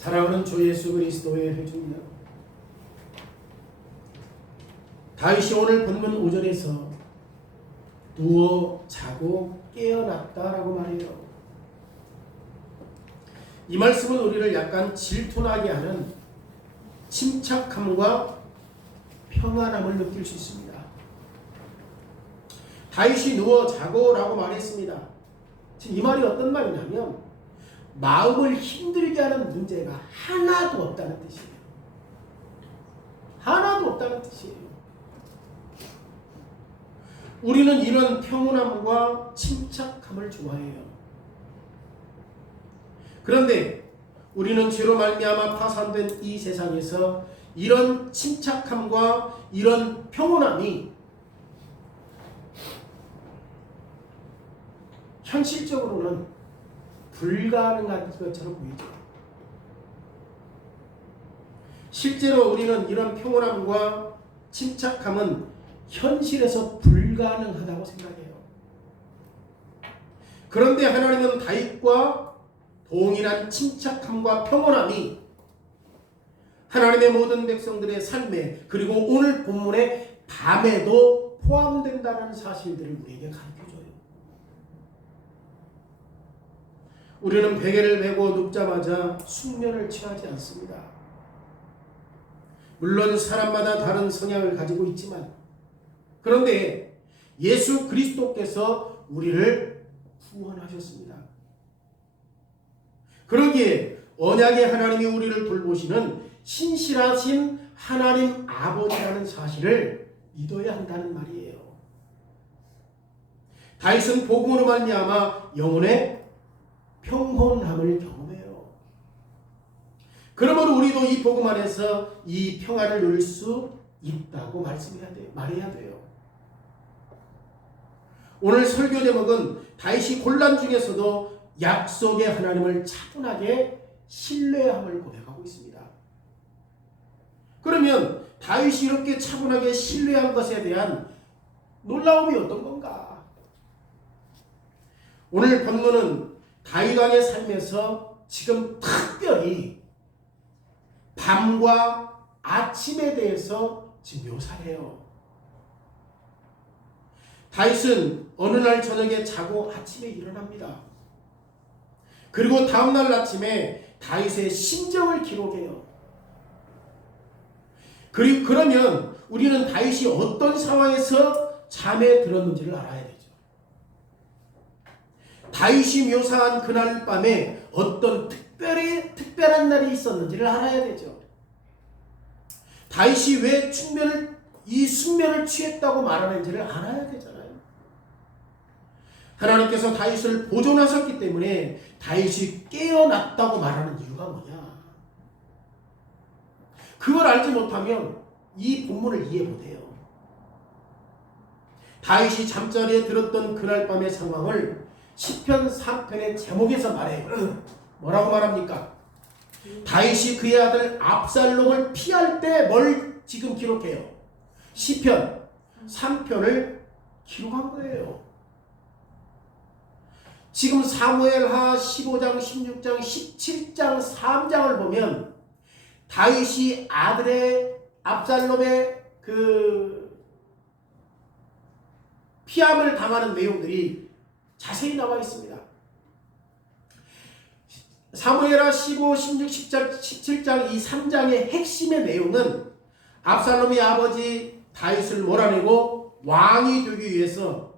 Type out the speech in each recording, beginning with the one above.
사랑하는 주 예수 그리스도의 회중이여, 다윗이 오늘 본문 5절에서 누워 자고 깨어났다라고 말해요. 이 말씀은 우리를 약간 질투나게 하는 침착함과 평안함을 느낄 수 있습니다. 다윗이 누워 자고라고 말했습니다. 지금 이 말이 어떤 말이냐면 마음을 힘들게 하는 문제가 하나도 없다는 뜻이에요. 하나도 없다는 뜻이에요. 우리는 이런 평온함과 침착함을 좋아해요. 그런데 우리는 죄로 말미암아 파산된 이 세상에서 이런 침착함과 이런 평온함이 현실적으로는 불가능한 것처럼 보이죠. 실제로 우리는 이런 평온함과 침착함은 현실에서 불가능하다고 생각해요. 그런데 하나님은 다윗과 동일한 침착함과 평온함이 하나님의 모든 백성들의 삶에, 그리고 오늘 본문의 밤에도 포함된다는 사실들을 우리에게 가르쳐줘요. 우리는 베개를 메고 눕자마자 숙면을 취하지 않습니다. 물론 사람마다 다른 성향을 가지고 있지만, 그런데 예수 그리스도께서 우리를 구원하셨습니다. 그러기에 언약의 하나님이 우리를 돌보시는 신실하신 하나님 아버지라는 사실을 믿어야 한다는 말이에요. 다윗은 복음으로 말미암아 영혼의 평온함을 경험해요. 그러므로 우리도 이 복음 안에서 이 평안을 누릴 수 있다고 말해야 돼요. 오늘 설교 제목은 다윗이 곤란 중에서도 약속의 하나님을 차분하게 신뢰함을 고백하고 있습니다. 그러면 다윗이 이렇게 차분하게 신뢰한 것에 대한 놀라움이 어떤 건가? 오늘 본문은 다윗 왕의 삶에서 지금 특별히 밤과 아침에 대해서 지금 묘사해요. 다윗은 어느 날 저녁에 자고 아침에 일어납니다. 그리고 다음날 아침에 다윗의 심정을 기록해요. 그러면 우리는 다윗이 어떤 상황에서 잠에 들었는지를 알아야 되죠. 다윗이 묘사한 그날 밤에 어떤 특별한 날이 있었는지를 알아야 되죠. 다윗이 왜 이 숙면을 취했다고 말하는지를 알아야 되잖아요. 하나님께서 다윗을 보존하셨기 때문에 다윗이 깨어났다고 말하는 이유가 뭐냐? 그걸 알지 못하면 이 본문을 이해 못해요. 다윗이 잠자리에 들었던 그날 밤의 상황을 시편 3편의 제목에서 말해요. 뭐라고 말합니까? 다윗이 그의 아들 압살롬을 피할 때 뭘 지금 기록해요? 시편 3편을 기록한 거예요. 지금 사무엘하 15장, 16장, 17장, 3장을 보면 다윗이 아들의 압살롬의 그 피함을 당하는 내용들이 자세히 나와 있습니다. 사무엘하 15, 16, 17장 이 3장의 핵심의 내용은 압살롬이 아버지 다윗을 몰아내고 왕이 되기 위해서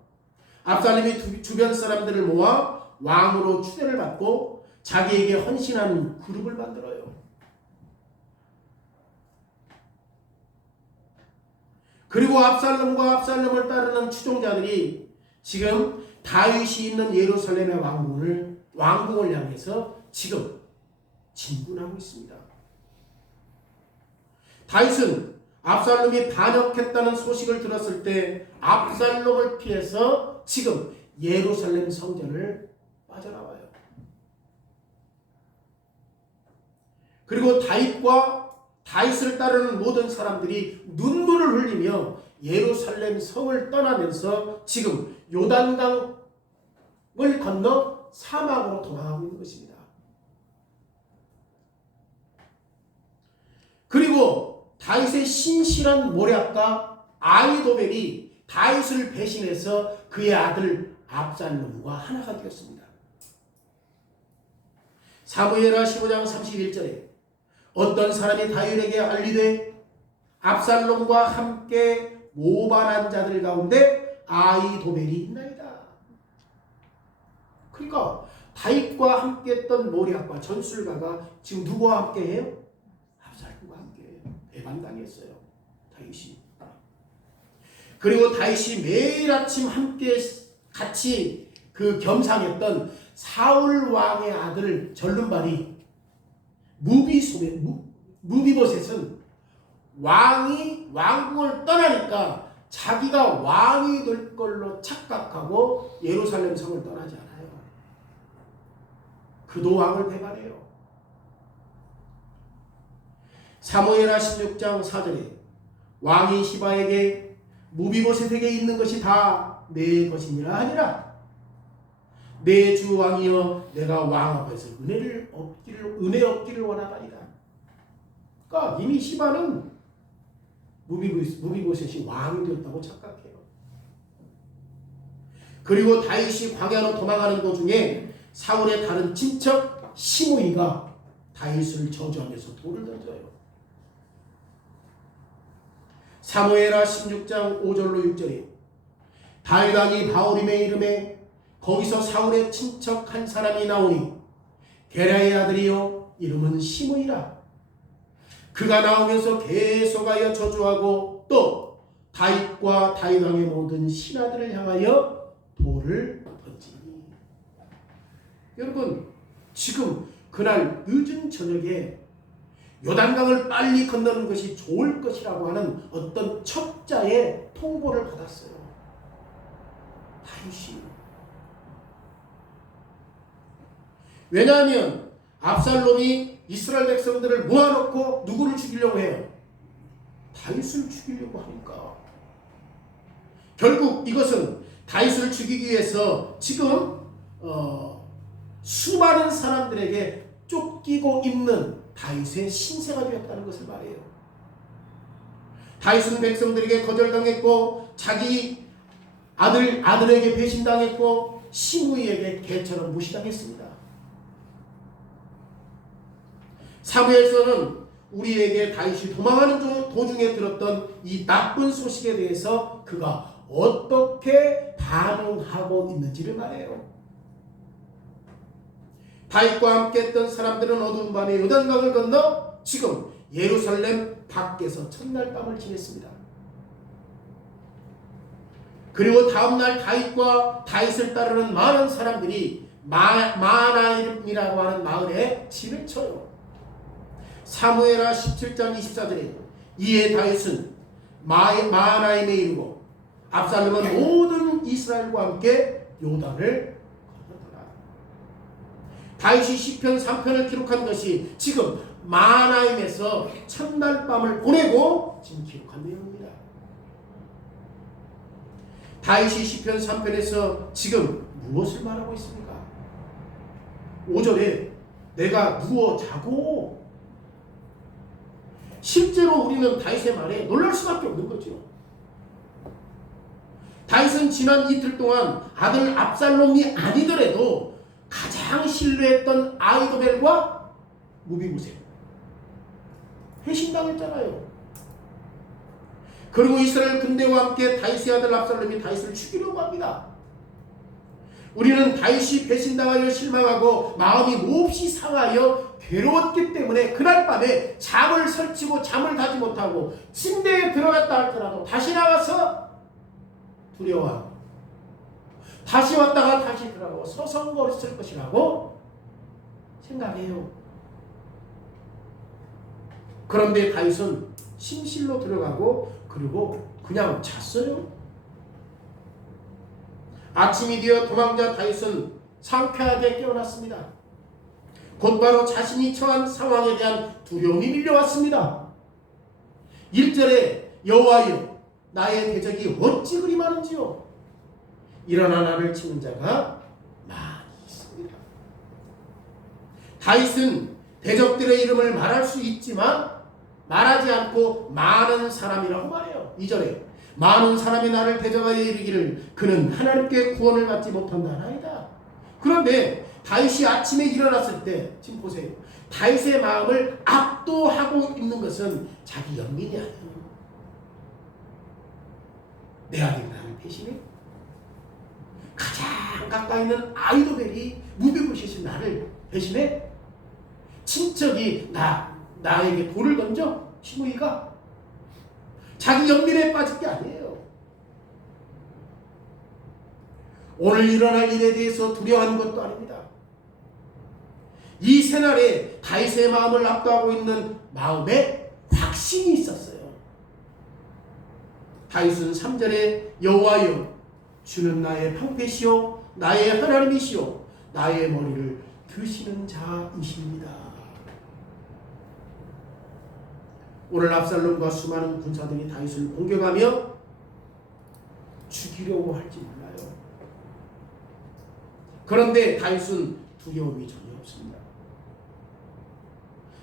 압살롬이 주변 사람들을 모아 왕으로 추대를 받고 자기에게 헌신하는 그룹을 만들어요. 그리고 압살롬과 압살롬을 따르는 추종자들이 지금 다윗이 있는 예루살렘의 왕궁을 향해서 지금 진군하고 있습니다. 다윗은 압살롬이 반역했다는 소식을 들었을 때 압살롬을 피해서 지금 예루살렘 성전을 빠져나와요. 그리고 다윗을 따르는 모든 사람들이 눈물을 흘리며 예루살렘 성을 떠나면서 지금 요단강을 건너 사막으로 도망하고 있는 것입니다. 다윗의 신실한 모략가 아히도벨이 다윗을 배신해서 그의 아들 압살롬과 하나가 되었습니다. 사무엘하 15장 31절에 어떤 사람이 다윗에게 알리되 압살롬과 함께 모반한 자들 가운데 아히도벨이 있나이다. 그러니까 다윗과 함께 했던 모략과 전술가가 지금 누구와 함께 해요? 압살롬과 함께 해요. 배반당했어요. 다윗이. 그리고 다윗이 매일 아침 함께 같이 그 겸상했던 사울 왕의 아들 절름발이 무비보셋은 왕이 왕궁을 떠나니까 자기가 왕이 될 걸로 착각하고 예루살렘 성을 떠나지 않아요. 그도 왕을 배반해요. 사무엘하 16장 4절에 왕이 시바에게 무비보셋에게 있는 것이 다 내 것이니라 하니라. 내 주 왕이여 내가 왕 앞에서 은혜 얻기를 원하나이다. 그러니까 이미 시바는 무비보셋이 왕이 되었다고 착각해요. 그리고 다윗이 광야로 도망가는 도중에 사울의 다른 친척 시므이가 다윗을 저주하면서 돌을 던져요. 사무엘하 16장 5절로 6절에 다윗 왕이 바오림의 이름에 거기서 사울의 친척 한 사람이 나오니 게라의 아들이요 이름은 시므이라. 그가 나오면서 계속하여 저주하고 또 다윗과 다윗 왕의 모든 신하들을 향하여 돌을 던지니. 여러분 지금 그날 늦은 저녁에 요단강을 빨리 건너는 것이 좋을 것이라고 하는 어떤 첩자의 통보를 받았어요. 다윗이. 왜냐하면 압살롬이 이스라엘 백성들을 모아놓고 누구를 죽이려고 해요? 다윗을 죽이려고 하니까. 결국 이것은 다윗을 죽이기 위해서 지금 수많은 사람들에게 쫓기고 있는 다윗의 신세가 되었다는 것을 말해요. 다윗은 백성들에게 거절당했고 자기 아들에게 배신당했고 시므이에게 개처럼 무시당했습니다. 사무엘서는 우리에게 다윗이 도망하는 도중에 들었던 이 나쁜 소식에 대해서 그가 어떻게 반응하고 있는지를 말해요. 다윗과 함께 했던 사람들은 어두운 밤에 요단강을 건너 지금 예루살렘 밖에서 첫날 밤을 지냈습니다. 그리고 다음날 다윗과 다윗을 따르는 많은 사람들이 마하나임이라고 하는 마을에 진을 쳐요. 사무엘하 17장 24절에 이에 다윗은 마하나임에 이르고 압살롬은 모든 이스라엘과 함께 요단을 건너더라. 다윗이 시편 3편을 기록한 것이 지금 마하나임에서 첫날 밤을 보내고 지금 기록한 내용입니다. 다윗이 시편 3편에서 지금 무엇을 말하고 있습니까? 5절에 내가 누워 자고. 실제로 우리는 다윗의 말에 놀랄 수밖에 없는 거죠. 다윗은 지난 이틀 동안 아들 압살롬이 아니더라도 가장 신뢰했던 아히도벨과 무비보셋 회신당했잖아요. 그리고 이스라엘 군대와 함께 다윗의 아들 압살롬이 다윗을 죽이려고 합니다. 우리는 다윗이 배신당하여 실망하고 마음이 몹시 상하여 괴로웠기 때문에 그날 밤에 잠을 설치고 잠을 자지 못하고 침대에 들어갔다 할지라도 다시 나와서 두려워하고 다시 왔다가 다시 들어가고 서성거렸을 것이라고 생각해요. 그런데 다윗은 침실로 들어가고 그리고 그냥 잤어요. 아침이 되어 도망자 다윗은 상쾌하게 깨어났습니다. 곧바로 자신이 처한 상황에 대한 두려움이 밀려왔습니다. 1절에 여호와여 나의 대적이 어찌 그리 많은지요. 일어나 나를 치는 자가 많이 있습니다. 다윗은 대적들의 이름을 말할 수 있지만 말하지 않고 많은 사람이라고 말해요. 2절에 많은 사람이 나를 대적하여 이르기를 그는 하나님께 구원을 받지 못한다 아니다. 그런데 다윗이 아침에 일어났을 때 지금 보세요. 다윗의 마음을 압도하고 있는 것은 자기 연민이 아니에요. 내 아들이 나를 배신해? 가장 가까이 있는 아이도벨이 무비보셋이 나를 배신해? 친척이 나에게 돌을 던져? 시므이가? 자기 연민에 빠질 게 아니에요. 오늘 일어날 일에 대해서 두려워하는 것도 아닙니다. 이 새날에 다윗의 마음을 압도하고 있는 마음에 확신이 있었어요. 다윗은 3절에 여호와여 주는 나의 방패시요 나의 하나님이시요 나의 머리를 드시는 자이십니다. 오늘 압살롬과 수많은 군사들이 다윗을 공격하며 죽이려고 할지 몰라요. 그런데 다윗은 두려움이 전혀 없습니다.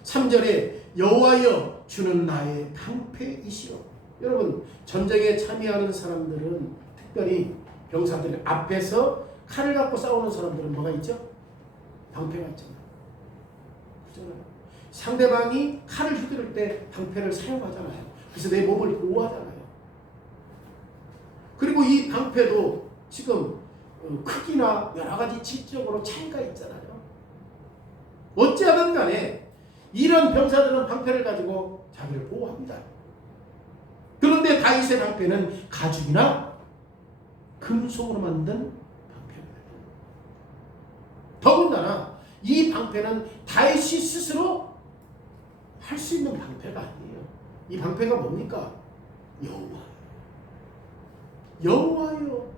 3절에 여호와여 주는 나의 방패이시오. 여러분 전쟁에 참여하는 사람들은 특별히 병사들 앞에서 칼을 갖고 싸우는 사람들은 뭐가 있죠? 방패가 있잖아요. 그렇잖아요. 상대방이 칼을 휘두를 때 방패를 사용하잖아요. 그래서 내 몸을 보호하잖아요. 그리고 이 방패도 지금 크기나 여러 가지 질적으로 차이가 있잖아요. 어찌하든 간에 이런 병사들은 방패를 가지고 자기를 보호합니다. 그런데 다윗의 방패는 가죽이나 금속으로 만든 방패입니다. 더군다나 이 방패는 다윗이 스스로 할 수 있는 방패가 아니에요. 이 방패가 뭡니까? 여호와요.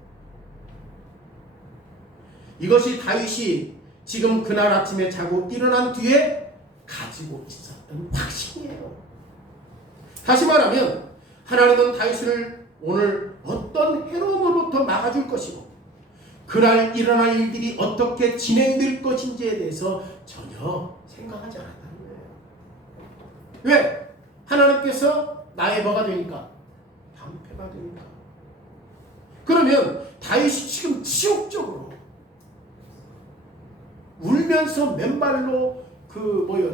이것이 다윗이 지금 그날 아침에 자고 일어난 뒤에 가지고 있었던 확신이에요. 다시 말하면 하나님은 다윗을 오늘 어떤 해로움으로부터 막아줄 것이고 그날 일어날 일들이 어떻게 진행될 것인지에 대해서 전혀 생각하지 않았다는 거예요. 왜? 하나님께서 나의 뭐가 되니까? 방패가 되니까. 그러면 다윗이 지금 지옥적으로 울면서 맨발로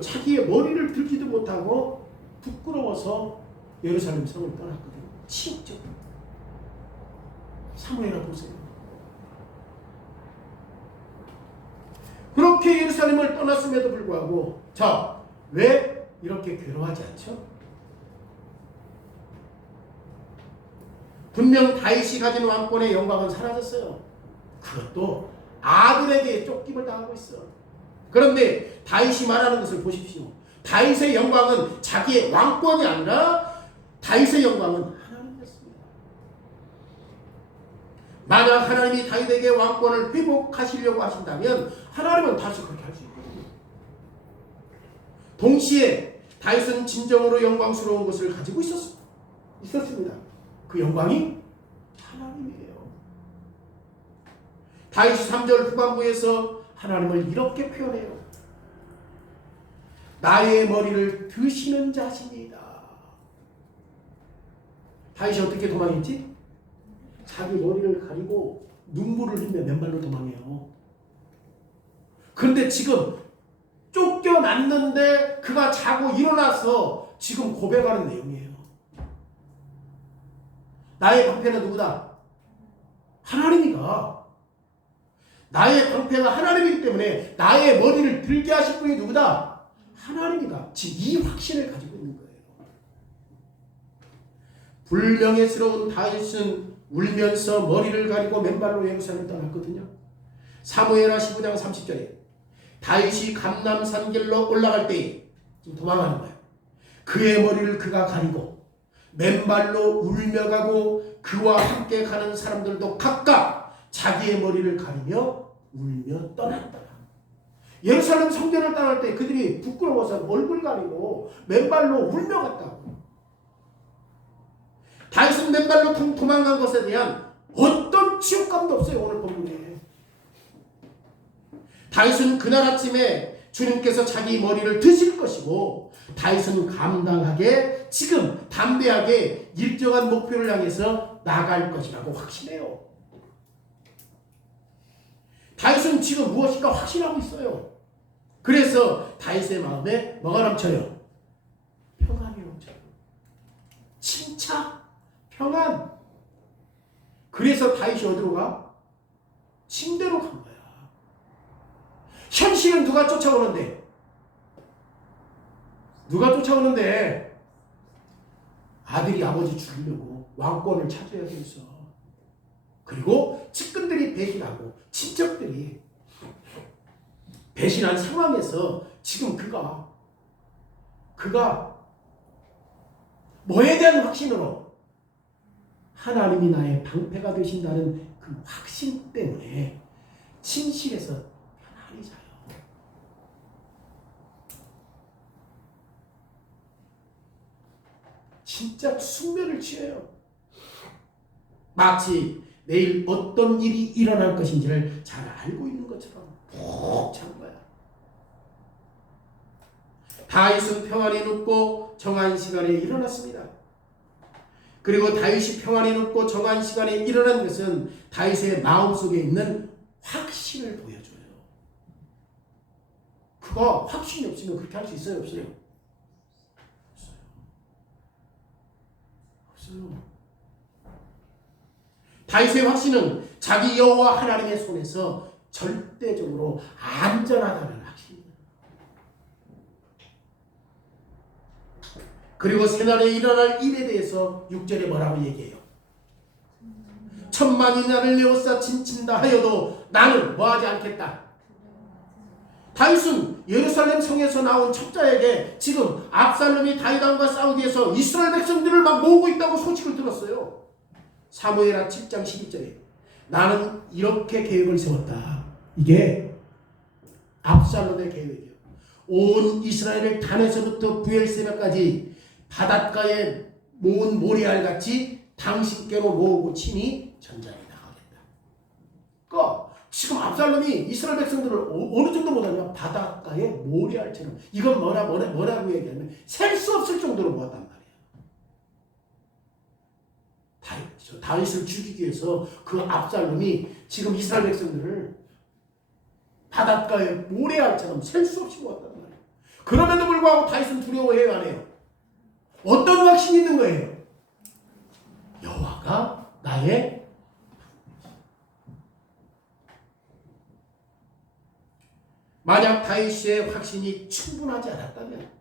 자기의 머리를 들지도 못하고 부끄러워서 예루살렘 성을 떠났거든요. 치욕적으로. 사무엘아 보세요. 그렇게 예루살렘을 떠났음에도 불구하고 왜 이렇게 괴로워하지 않죠? 분명 다윗이 가진 왕권의 영광은 사라졌어요. 그것도 아들에게 쫓김을 당하고 있어. 그런데 다윗이 말하는 것을 보십시오. 다윗의 영광은 자기의 왕권이 아니라 다윗의 영광은 하나님이었습니다. 만약 하나님이 다윗에게 왕권을 회복하시려고 하신다면 하나님은 다시 그렇게 할 수 있거든요. 동시에 다윗은 진정으로 영광스러운 것을 가지고 있었습니다. 그 영광이 하나님이에요. 다윗이 3절 후반부에서 하나님을 이렇게 표현해요. 나의 머리를 드시는 자신이다. 다윗이 어떻게 도망했지? 자기 머리를 가리고 눈물을 흘리며 맨발로 도망해요. 그런데 지금 쫓겨났는데 그가 자고 일어나서 지금 고백하는 내용이에요. 나의 방패는 누구다? 하나님이다. 나의 방패가 하나님이기 때문에 나의 머리를 들게 하실 분이 누구다? 하나님이다. 지금 이 확신을 가지고 있는 거예요. 불명예스러운 다윗은 울면서 머리를 가리고 맨발로 예루살렘을 떠났거든요. 사무엘하 19장 30절에 다윗이 감람산 길로 올라갈 때에 지금 도망하는 거예요. 그의 머리를 그가 가리고 맨발로 울며 가고 그와 함께 가는 사람들도 각각 자기의 머리를 가리며 울며 떠났더라. 예루살렘 성전을 떠날 때 그들이 부끄러워서 얼굴 가리고 맨발로 울며 갔다고. 다윗은 맨발로 도망간 것에 대한 어떤 치욕감도 없어요. 오늘 본문에 다윗은 그날 아침에 주님께서 자기 머리를 드실 것이고 다윗은 감당하게 지금 담대하게 일정한 목표를 향해서 나갈 것이라고 확신해요. 다윗은 지금 무엇인가 확신하고 있어요. 그래서 다윗의 마음에 뭐가 넘쳐요? 평안이 넘쳐요. 침착, 평안. 그래서 다윗이 어디로 가? 침대로 간 거야. 현실은 누가 쫓아오는데? 누가 쫓아오는데? 아들이 아버지 죽이려고 왕권을 차지해야 돼서. 그리고 측근들이 배신하고 친척들이 배신한 상황에서 지금 그가 뭐에 대한 확신으로 하나님이 나의 방패가 되신다는 그 확신 때문에 침실에서 편안히 자요. 진짜 숙면을 취해요. 마치 내일 어떤 일이 일어날 것인지를 잘 알고 있는 것처럼 푹 잔 거야. 다윗은 평안히 눕고 정한 시간에 일어났습니다. 그리고 다윗이 평안히 눕고 정한 시간에 일어난 것은 다윗의 마음속에 있는 확신을 보여줘요. 그가 확신이 없으면 그렇게 할 수 있어요? 없어요? 없어요. 다윗의 확신은 자기 여호와 하나님의 손에서 절대적으로 안전하다는 확신이에요. 그리고 새날에 일어날 일에 대해서 6절에 뭐라고 얘기해요? 천만이 나를 에워싸 진친다 하여도 나는 뭐하지 않겠다. 다윗은 예루살렘 성에서 나온 첩자에게 지금 압살롬이 다윗 왕과 싸우기 위해서 이스라엘 백성들을 막 모으고 있다고 소식을 들었어요. 사무엘하 7장 12절에 나는 이렇게 계획을 세웠다. 이게 압살롬의 계획이에요. 온 이스라엘을 단에서부터 부엘세바까지 바닷가에 모은 모래알같이 당신께로 모으고 친히 전장에 나가겠다. 그러니까 지금 압살롬이 이스라엘 백성들을 어느 정도 모았냐? 바닷가에 모래알처럼. 이건 뭐라고 얘기하면 셀 수 없을 정도로 모았단 말이에요. 다윗을 죽이기 위해서 그 압살롬이 지금 이스라엘 백성들을 바닷가에 모래알처럼 셀 수 없이 모았단 말이에요. 그럼에도 불구하고 다윗은 두려워해요, 안 해요? 어떤 확신이 있는 거예요? 여호와가 나의 만약 다윗의 확신이 충분하지 않았다면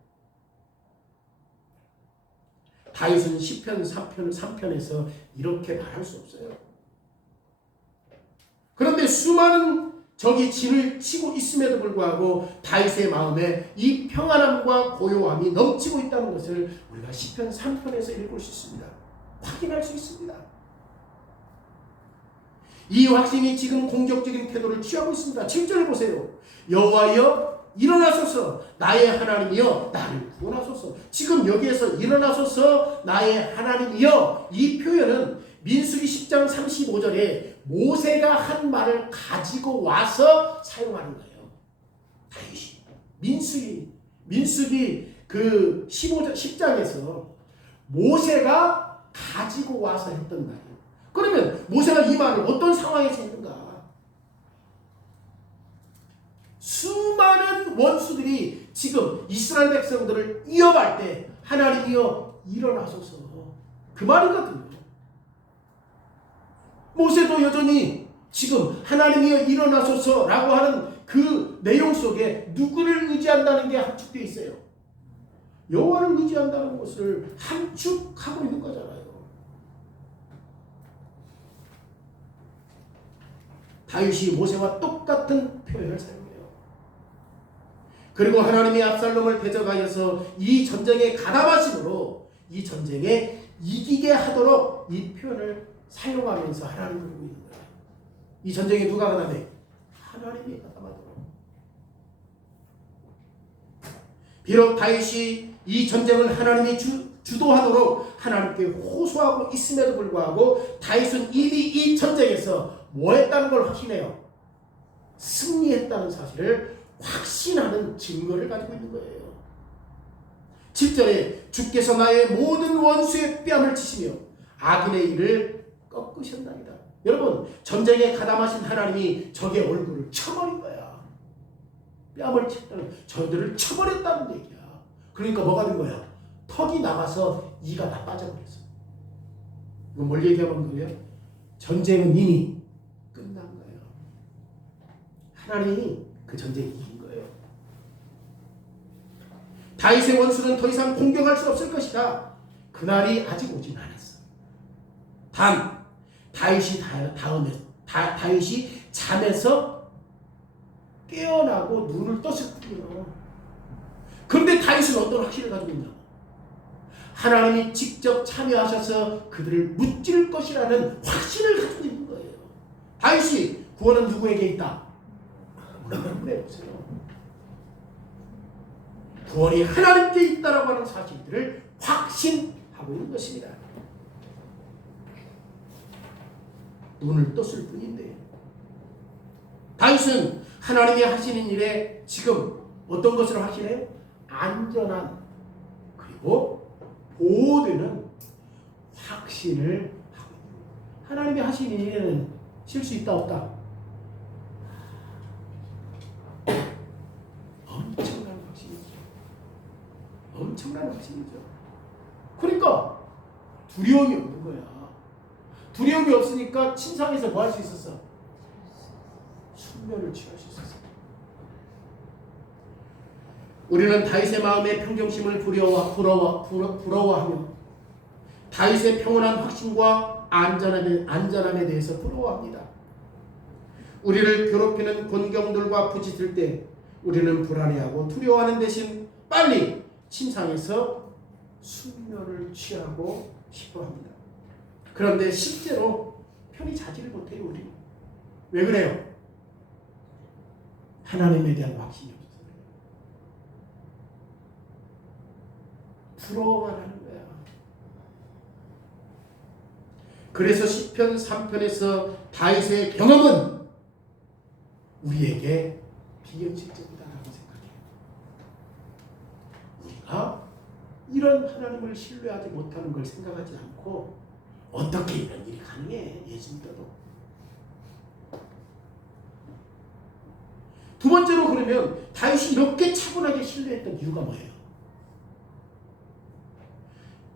다윗은 시편 3편에서 이렇게 말할 수 없어요. 그런데 수많은 적이 진을 치고 있음에도 불구하고 다윗의 마음에 이 평안함과 고요함이 넘치고 있다는 것을 우리가 시편 3편에서 읽을 수 있습니다. 확인할 수 있습니다. 이 확신이 지금 공격적인 태도를 취하고 있습니다. 7절을 보세요. 여호와여 일어나소서 나의 하나님이여 나를 구원하소서. 지금 여기에서 일어나소서 나의 하나님이여, 이 표현은 민수기 10장 35절에 모세가 한 말을 가지고 와서 사용하는 거예요. 다윗이 민수기 그 10장에서 모세가 가지고 와서 했던 말이에요. 그러면 모세가 이 말을 어떤 상황에서 했는가? 수많은 원수들이 지금 이스라엘 백성들을 위협할 때 하나님이여 일어나소서, 그 말이거든요. 모세도 여전히 지금 하나님이여 일어나소서라고 하는 그 내용 속에 누구를 의지한다는 게 함축되어 있어요. 여호와를 의지한다는 것을 함축하고 있는 거잖아요. 다윗이 모세와 똑같은 표현을 사용해요. 그리고 하나님이 압살롬을 대적하여서 이 전쟁에 가담하심으로 이 전쟁에 이기게 하도록 이 표현을 사용하면서 하나님을 보고 있는 거예요. 이 전쟁에 누가 가담해? 하나님이 가담하도록. 비록 다윗이 이 전쟁을 하나님이 주도하도록 하나님께 호소하고 있음에도 불구하고 다윗은 이미 이 전쟁에서 뭐 했다는 걸 확신해요? 승리했다는 사실을 확신하는 증거를 가지고 있는 거예요. 7절에 주께서 나의 모든 원수의 뺨을 치시며 악인의 일을 꺾으셨나이다. 여러분, 전쟁에 가담하신 하나님이 적의 얼굴을 쳐버린 거야. 뺨을 쳤다는, 저들을 쳐버렸다는 얘기야. 그러니까 뭐가 된 거야? 턱이 나가서 이가 다 빠져버렸어. 이건 뭘 얘기하는 거예요? 전쟁은 이미 끝난 거예요. 하나님이 그 전쟁이 이긴 거예요. 다윗의 원수는 더 이상 공격할 수 없을 것이다. 그날이 아직 오진 않았어. 단 다윗이 잠에서 깨어나고 눈을 떴을 뿐이에요. 그런데 다윗은 어떤 확신을 가지고 있냐? 하나님이 직접 참여하셔서 그들을 무찔 것이라는 확신을 가지고 있는 거예요. 다윗이 구원은 누구에게 있다? 여러분에 보세요. 구원이 하나님께 있다라고 하는 사실들을 확신하고 있는 것입니다. 눈을 떴을 뿐인데, 다윗은 하나님이 하시는 일에 지금 어떤 것으로 하시네요? 안전한 그리고 보호되는 확신을 하고 있는 거예요. 하나님이 하시는 일에는 실수 있다 없다? 엄청난 확신이죠. 엄청난 확신이죠. 그러니까 두려움이 없는 거야. 두려움이 없으니까 침상에서 뭐 할 수 있었어? 숙면을 취할 수 있었어. 우리는 다윗의 마음의 평정심을 부러워하며 다윗의 평온한 확신과 안전함에 대해서 부러워합니다. 우리를 괴롭히는 곤경들과 부딪힐 때 우리는 불안해하고 두려워하는 대신 빨리 침상에서 숙면을 취하고 싶어합니다. 그런데 실제로 편히 자지를 못해요. 우리는. 왜 그래요? 하나님에 대한 확신이 없어요. 부러워만 하는 거야. 그래서 시편 3편에서 다윗의 경험은 우리에게 비현실적이다라고 생각해요. 우리가 이런 하나님을 신뢰하지 못하는 걸 생각하지 않고 어떻게 이런 일이 가능해? 예수 믿어도. 두 번째로, 그러면 다윗이 이렇게 차분하게 신뢰했던 이유가 뭐예요?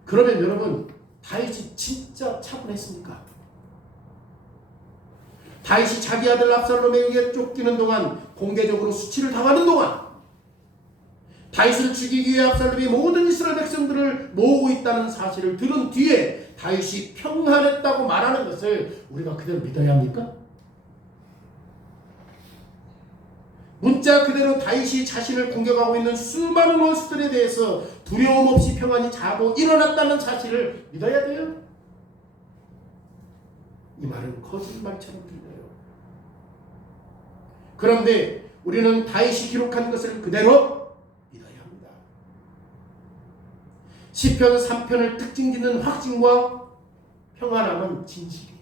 그러면 여러분, 다윗이 진짜 차분했습니까? 다윗이 자기 아들 압살롬에게 쫓기는 동안, 공개적으로 수치를 당하는 동안, 다윗을 죽이기 위해 압살롬이 모든 이스라엘 백성들을 모으고 있다는 사실을 들은 뒤에 다윗이 평안했다고 말하는 것을 우리가 그대로 믿어야 합니까? 문자 그대로 다윗이 자신을 공격하고 있는 수많은 원수들에 대해서 두려움 없이 평안히 자고 일어났다는 사실을 믿어야 돼요? 이 말은 거짓말처럼 들려요. 그런데 우리는 다윗이 기록한 것을 그대로 믿어야 합니다. 시편 3편을 특징 짓는 확신과 평안함은 진실이에요.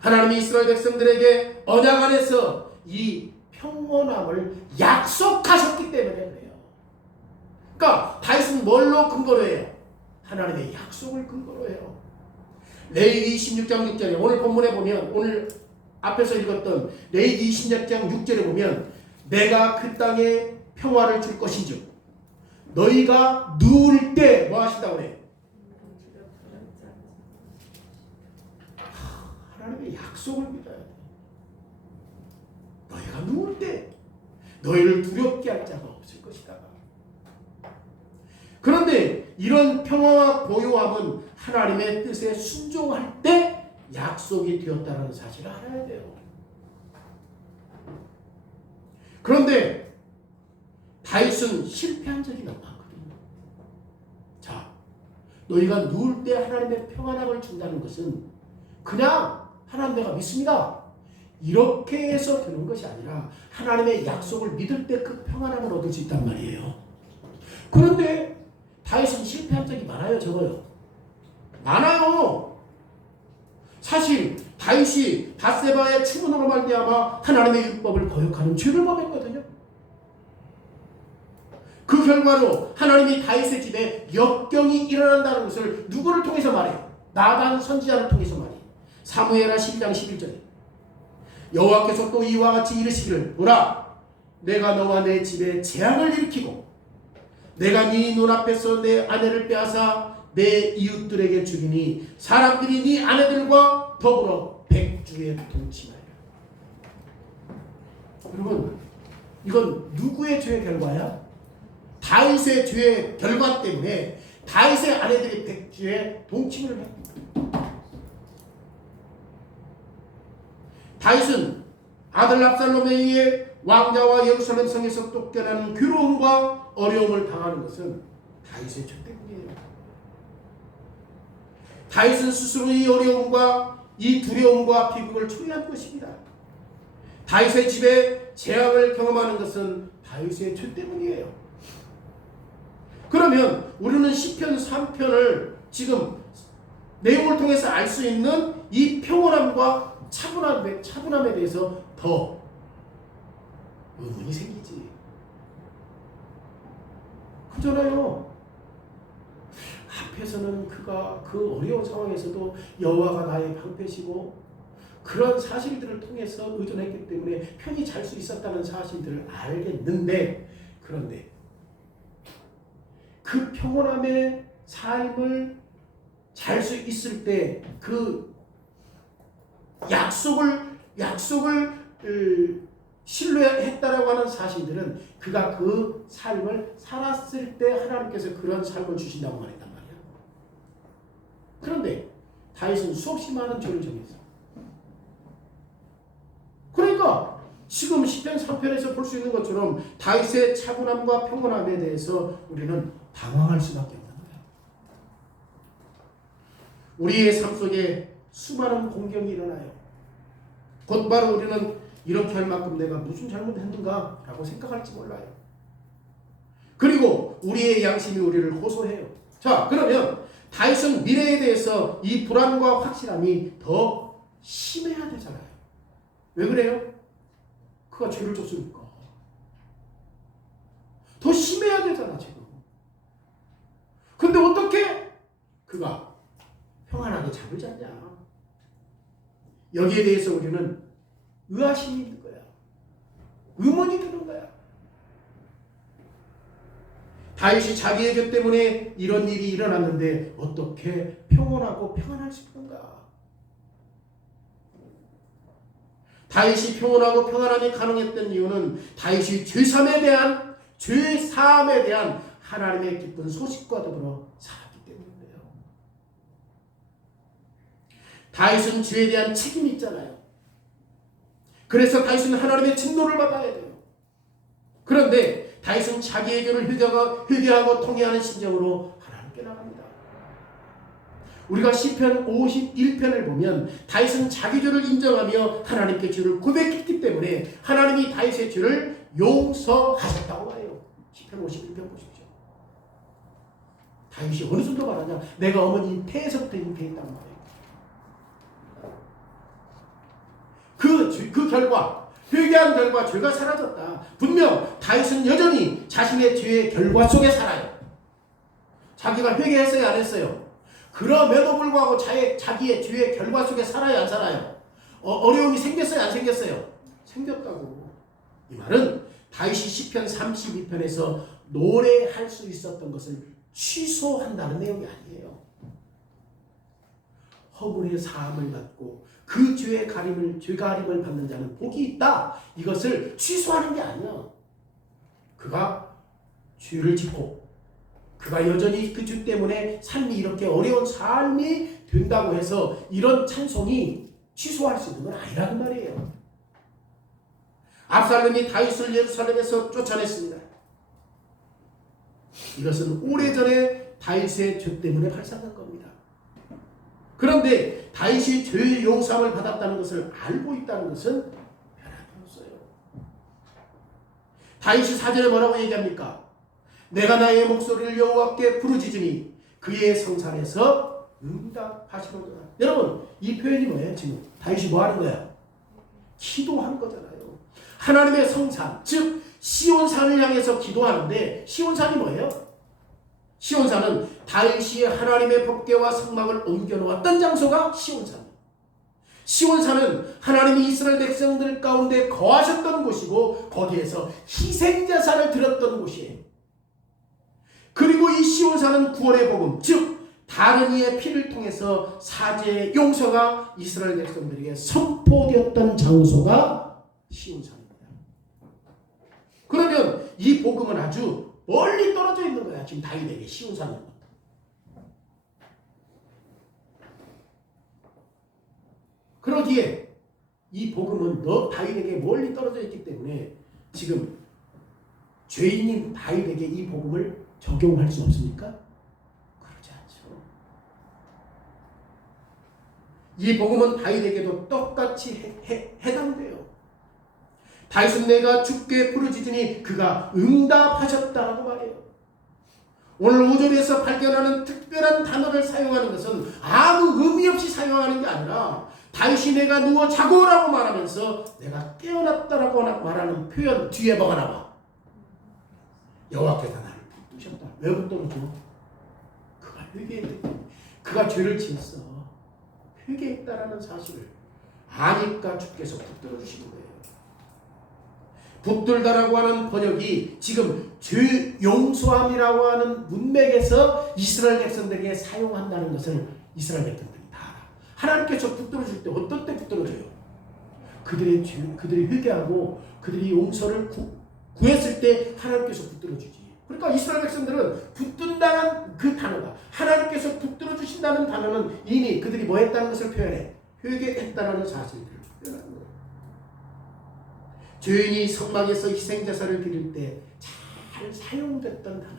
하나님이 이스라엘 백성들에게 언약 안에서 이 평온함을 약속하셨기 때문에 그래요. 그러니까 다윗은 뭘로 근거로 해요? 하나님의 약속을 근거로 해요. 레위기 26장 6절에 오늘 본문에 보면, 오늘 앞에서 읽었던 레위기 26장 6절에 보면, 내가 그 땅에 평화를 줄 것인즉 너희가 누울 때 뭐 하신다고 그래요? 하나님의 약속을 믿어야 돼. 너희가 누울 때 너희를 두렵게 할 자가 없을 것이다. 그런데 이런 평화와 고요함은 하나님의 뜻에 순종할 때 약속이 되었다는 사실을 알아야 돼요. 그런데 다윗은 실패한 적이 많거든요. 자, 너희가 누울 때 하나님의 평안함을 준다는 것은 그냥 하나님 내가 믿습니다, 이렇게 해서 되는 것이 아니라 하나님의 약속을 믿을 때 그 평안함을 얻을 수 있단 말이에요. 그런데 다윗은 실패한 적이 많아요, 적어요? 많아요. 사실 다윗이 밧세바의 추문으로 말미암아 하나님의 율법을 거역하는 죄를 범했거든요. 그 결과로 하나님이 다윗의 집에 역경이 일어난다는 것을 누구를 통해서 말해요? 나단 선지자를 통해서 말해요. 사무엘하 12장 11절에 여호와께서 또 이와 같이 이르시기를 보라 내가 너와 내 집에 재앙을 일으키고 내가 네 눈앞에서 내 아내를 빼앗아 내 이웃들에게 주기니 사람들이 네 아내들과 더불어 백주에 동침하리라. 여러분 이건 누구의 죄의 결과야? 다윗의 죄의 결과 때문에 다윗의 아내들이 백주에 동침을 했습니다. 다윗은 아들 압살롬에 의해 왕자와 예루살렘 성에서 쫓겨나는 괴로움과 어려움을 당하는 것은 다윗의 죄 때문이에요. 다윗은 스스로 이 어려움과 이 두려움과 비극을 초래한 것입니다. 다윗의 집에 재앙을 경험하는 것은 다윗의 죄 때문이에요. 그러면 우리는 시편 3편을 지금 내용을 통해서 알 수 있는 이 평온함과 차분함에 대해서 더 의문이 생기지. 그잖아요. 앞에서는 그가 그 어려운 상황에서도 여호와가 나의 방패시고 그런 사실들을 통해서 의존했기 때문에 편히 잘 수 있었다는 사실들을 알겠는데, 그런데 그 평온함의 삶을 잘 수 있을 때 그 약속을 신뢰했다라고 하는 사실들은 그가 그 삶을 살았을 때 하나님께서 그런 삶을 주신다고 말했단 말이야. 그런데 다윗은 수없이 많은 죄를 정했어. 그러니까 지금 시편 3편에서 볼 수 있는 것처럼 다윗의 차분함과 평온함에 대해서 우리는 당황할 수밖에 없는 거야. 우리의 삶 속에 수많은 공경이 일어나요. 곧바로 우리는 이렇게 할 만큼 내가 무슨 잘못했는가 라고 생각할지 몰라요. 그리고 우리의 양심이 우리를 호소해요. 자, 그러면 다윗은 미래에 대해서 이 불안과 확실함이 더 심해야 되잖아요. 왜 그래요? 그가 죄를 졌으니까. 더 심해야 되잖아 지금. 근데 어떻게 그가 평안하게 잠을 잤냐? 여기에 대해서 우리는 의아심이 있는 거야. 의문이 드는 거야. 다윗이 자기의 죄 때문에 이런 일이 일어났는데 어떻게 평온하고 평안할 수 있는가? 다윗이 평온하고 평안함이 가능했던 이유는 다윗이 죄사함에 대한 하나님의 기쁜 소식과 더불어 살았기 때문이에요. 다윗은 죄에 대한 책임이 있잖아요. 그래서 다윗은 하나님의 진노를 받아야 돼요. 그런데 다윗은 자기의 죄를 회개하고 통회하는 심정으로 하나님께 나갑니다. 우리가 시편 51편을 보면 다윗은 자기 죄를 인정하며 하나님께 죄를 고백했기 때문에 하나님이 다윗의 죄를 용서하셨다고 해요. 시편 51편 보십시오. 다윗이 어느 정도 말하냐? 내가 어머니 태에서부터 잉태했단 말이에요. 그 결과, 회개한 결과 죄가 사라졌다. 분명 다윗은 여전히 자신의 죄의 결과 속에 살아요. 자기가 회개했어요, 안 했어요? 그럼에도 불구하고 자기의 죄의 결과 속에 살아요, 안 살아요? 어려움이 생겼어요, 안 생겼어요? 생겼다고. 이 말은 다윗이 시편 32편에서 노래할 수 있었던 것을 취소한다는 내용이 아니에요. 허물의 사함을 받고 그 죄의 죄가림을 받는 자는 복이 있다. 이것을 취소하는 게 아니야. 그가 죄를 짓고 그가 여전히 그 죄 때문에 삶이 이렇게 어려운 삶이 된다고 해서 이런 찬송이 취소할 수 있는 건 아니라는 말이에요. 압살롬이 다윗을 예루살렘에서 쫓아냈습니다. 이것은 오래전에 다윗의 죄 때문에 발생한 겁니다. 그런데 다윗이 죄의 용서함을 받았다는 것을 알고 있다는 것은 변함이 없어요. 다윗이 4절에 뭐라고 얘기합니까? 내가 나의 목소리를 여호와께 부르짖으니 그의 성산에서 응답하시로다. 여러분 이 표현이 뭐예요? 지금 다윗이 뭐 하는 거야? 기도한 거잖아요. 하나님의 성산, 즉 시온산을 향해서 기도하는데 시온산이 뭐예요? 시온산은 다윗이 하나님의 법궤와 성막을 옮겨놓았던 장소가 시온산이에요. 시온산은 하나님이 이스라엘 백성들 가운데 거하셨던 곳이고 거기에서 희생자산을 드렸던 곳이에요. 그리고 이 시온산은 구원의 복음, 즉 다른 이의 피를 통해서 사죄의 용서가 이스라엘 백성들에게 선포되었던 장소가 시온산입니다. 그러면 이 복음은 아주 멀리 떨어져 있는 거야. 지금 다윗에게 시온산은. 그러기에 이 복음은 다윗에게 멀리 떨어져 있기 때문에 지금 죄인인 다윗에게 이 복음을 적용할 수 없습니까? 그러지 않죠. 이 복음은 다윗에게도 똑같이 해당돼요. 다윗은 내가 주께 부르짖으니 그가 응답하셨다라고 말해요. 오늘 5절에서 발견하는 특별한 단어를 사용하는 것은 아무 의미 없이 사용하는 게 아니라 다윗이 내가 누워 자고라고 말하면서 내가 깨어났다라고 말하는 표현 뒤에 뭐가 나와? 여호와께서 나를 붙드셨다. 왜 붙들어줘? 그가 회개했기 때문에. 그가 죄를 지었어. 회개했다라는 사실을 아니까 주께서 붙들어 주신 거예요. 붙들다라고 하는 번역이 지금 죄 용서함이라고 하는 문맥에서 이스라엘 백성들에게 사용한다는 것을 이스라엘 백성들이 다 알아. 하나님께서 붙들어 줄 때 어떤 때 붙들어줘요? 그들의 죄, 그들이 회개하고 그들이 용서를 구했을 때 하나님께서 붙들어 주지. 그러니까 이스라엘 백성들은 붙든다는 그 단어가 하나님께서 붙들어 주신다는 단어는 이미 그들이 뭐 했다는 것을 표현해. 회개했다라는 사실들을 표현하는 거예요. 죄인이 성막에서 희생제사를 드릴 때 잘 사용됐던 단어예요.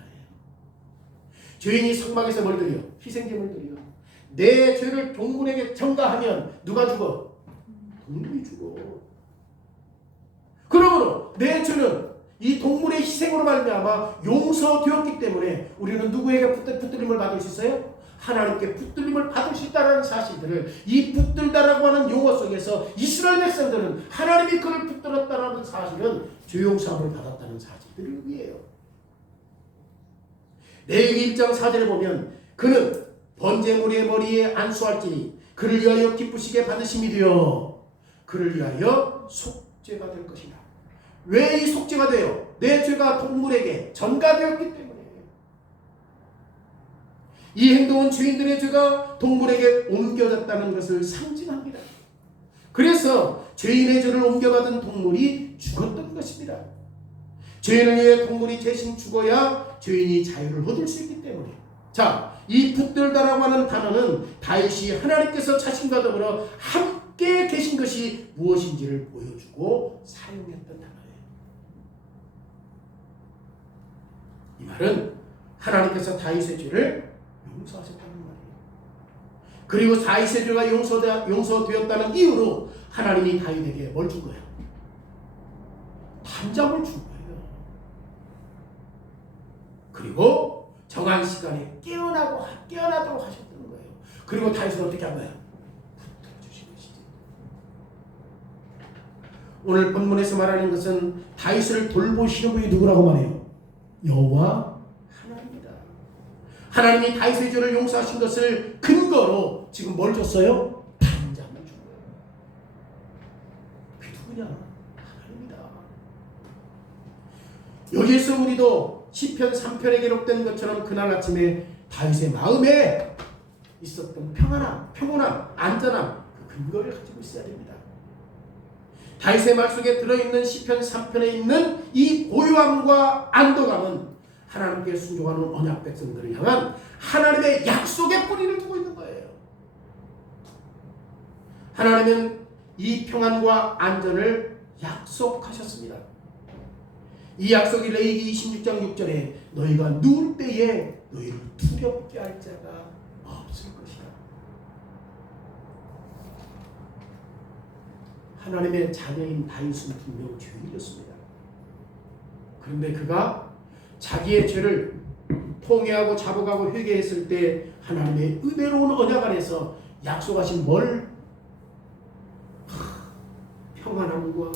죄인이 성막에서 뭘 드려? 희생제물 드려. 내 죄를 동물에게 전가하면 누가 죽어? 동물이 죽어. 그러므로 내 죄는 이 동물의 희생으로 말미암아 용서되었기 때문에 우리는 누구에게 붙들림을 받을 수 있어요? 하나님께 붙들림을 받을 수 있다는 사실들을 이 붙들다라고 하는 용어 속에서 이스라엘 백성들은 하나님이 그를 붙들었다는 사실은 죄용서함을 받았다는 사실들을 의미해요. 레위기 1장 4절에 보면 그는 번제물의 머리에 안수할지니 그를 위하여 기쁘시게 받으심이 되어 그를 위하여 속죄가 될 것이다. 왜 이 속죄가 돼요? 내 죄가 동물에게 전가되었기 때문에. 이 행동은 죄인들의 죄가 동물에게 옮겨졌다는 것을 상징합니다. 그래서 죄인의 죄를 옮겨받은 동물이 죽었던 것입니다. 죄인을 위해 동물이 대신 죽어야 죄인이 자유를 얻을 수 있기 때문에. 자, 이 붙들다라고 하는 단어는 다윗이 하나님께서 자신과 더불어 함께 계신 것이 무엇인지를 보여주고 사용했던 단어예요. 이 말은 하나님께서 다윗의 죄를 용서하셨다는 말이에요. 그리고 다윗의 죄가 용서되었다는 이유로 하나님이 다윗에게 뭘 준 거예요? 단잠을 준 거예요. 그리고 정한 시간에 깨어나도록 하셨다는 거예요. 그리고 다윗은 어떻게 한 거예요? 붙들어주신 것이죠. 오늘 본문에서 말하는 것은 다윗을 돌보시는 분이 누구라고 말해요? 여호와 하나님이다. 하나님이 다윗의 죄를 용서하신 것을 근거로 지금 뭘 줬어요? 단잠을 준 거예요. 그게 누구냐? 하나님이다. 여기에서 우리도 시편 3편에 기록된 것처럼 그날 아침에 다윗의 마음에 있었던 평온함, 안전함, 그 근거를 가지고 있어야 됩니다. 다윗의 말 속에 들어있는 시편 3편에 있는 이 고요함과 안도감은 하나님께 순종하는 언약 백성들을 향한 하나님의 약속의 뿌리를 두고 있는 거예요. 하나님은 이 평안과 안전을 약속하셨습니다. 이 약속이 레위기 26장 6절에 너희가 누울 때에 너희를 두렵게 할 자가 없을 것이다. 하나님의 자녀인 다윗은 분명 죄인이었습니다. 그런데 그가 자기의 죄를 통회하고 자복하고 회개했을 때 하나님의 은혜로운 언약 안에서 약속하신 평안함과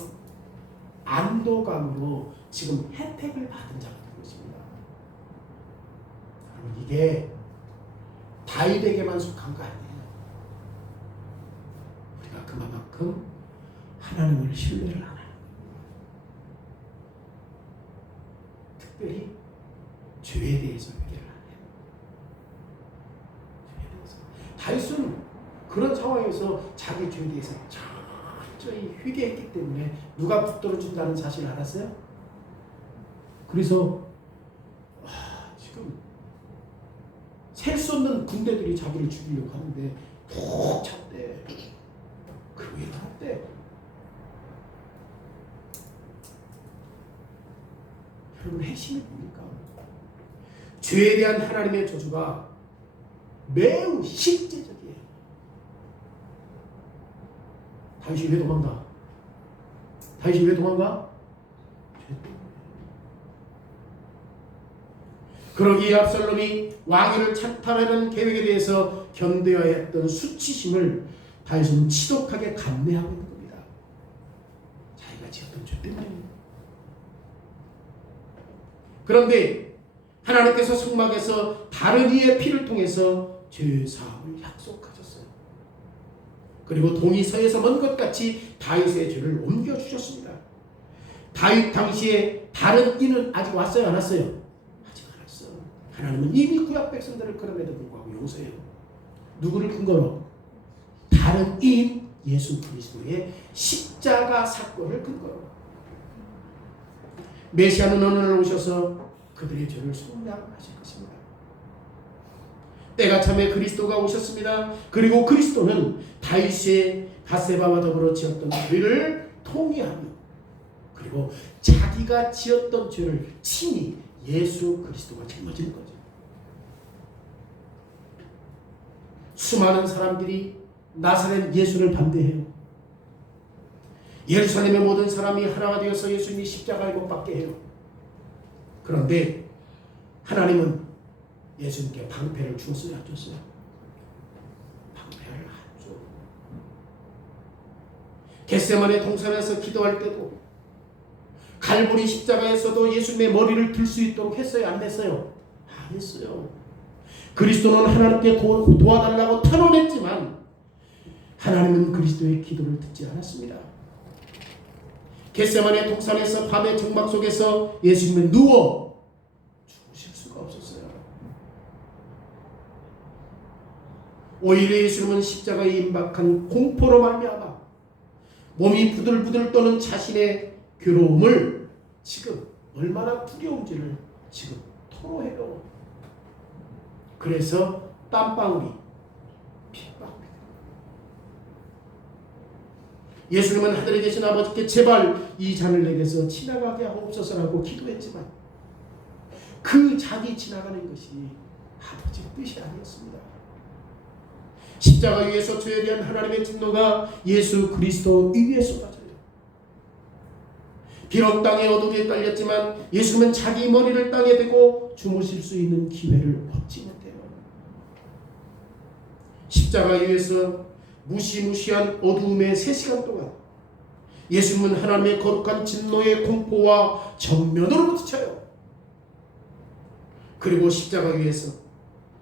안도감으로 지금 혜택을 받은 자가 된 것입니다. 여러분, 이게 다윗에게만 속한 거 아니에요. 우리가 그만큼 하나님을 신뢰를 안 하는, 특별히 죄에 대해서 회개를 안 해요. 죄에 대해서. 다윗은 그런 상황에서 자기 죄에 대해서 철저히 회개했기 때문에 누가 붙들어 준다는 사실을 알았어요. 그래서 지금 셀 수 없는 군대들이 자기를 죽이려고 하는데 푹 찼대. 그리고 일어났대. 여러분, 핵심이 뭡니까? 죄에 대한 하나님의 저주가 매우 실제적이에요. 다윗이 왜 도망가? 다윗이 왜 도망가? 죄 때문에. 그러기에 압살롬이 왕위를 찬탈하는 계획에 대해서 견뎌야 했던 수치심을 다윗은 지독하게 감내하고 있는 겁니다. 자기가 지었던 죄 때문에. 그런데 하나님께서 성막에서 다른 이의 피를 통해서 죄 사함을 약속하셨어요. 그리고 동이 서에서 먼 것 같이 다윗의 죄를 옮겨주셨습니다. 다윗 당시에 다른 이는 아직 왔어요? 안 왔어요? 아직 안 왔어. 하나님은 이미 구약 백성들을 그럼에도 불구하고 용서해요. 누구를 근거로? 다른 이인 예수 그리스도의 십자가 사건을 근거로. 메시아는 어느 날 오셔서 그들의 죄를 속량하실 것입니다. 때가 참에 그리스도가 오셨습니다. 그리고 그리스도는 다윗의 밧세바와 더불어 지었던 죄를 통회하며, 그리고 자기가 지었던 죄를 친히 예수 그리스도가 짊어지는 거죠. 수많은 사람들이 나사렛 예수를 반대해요. 예루살렘의 모든 사람이 하나가 되어서 예수님이 십자가에 못 박게 해요. 그런데 하나님은 예수님께 방패를 주었어요, 안 줬어요? 방패를 안 줘. 겟세마네 동산에서 기도할 때도, 갈보리 십자가에서도 예수님의 머리를 들 수 있도록 했어요, 안 했어요? 안 했어요. 그리스도는 하나님께 도와달라고 탄원했지만 하나님은 그리스도의 기도를 듣지 않았습니다. 겟세마네 동산에서 밤의 정막 속에서 예수님은 누워 죽으실 수가 없었어요. 오히려 예수님은 십자가에 임박한 공포로 말미암아 몸이 부들부들 떠는 자신의 괴로움을 지금 얼마나 두려운지를 지금 토로해요. 그래서 땀방울이 핏방울이. 예수님은 하늘에 계신 아버지께 제발 이 잔을 내게서 지나가게 하옵소서라고 기도했지만 그 잔이 지나가는 것이 아버지의 뜻이 아니었습니다. 십자가 위에서 죄에 대한 하나님의 진노가 예수 그리스도 위에 쏟아져요. 비록 땅의 어둠에 깔렸지만 예수님은 자기 머리를 땅에 대고 주무실 수 있는 기회를 얻지 못해요. 십자가 위에서 무시무시한 어두움의 3시간 동안 예수님은 하나님의 거룩한 진노의 공포와 정면으로 부딪혀요. 그리고 십자가 위에서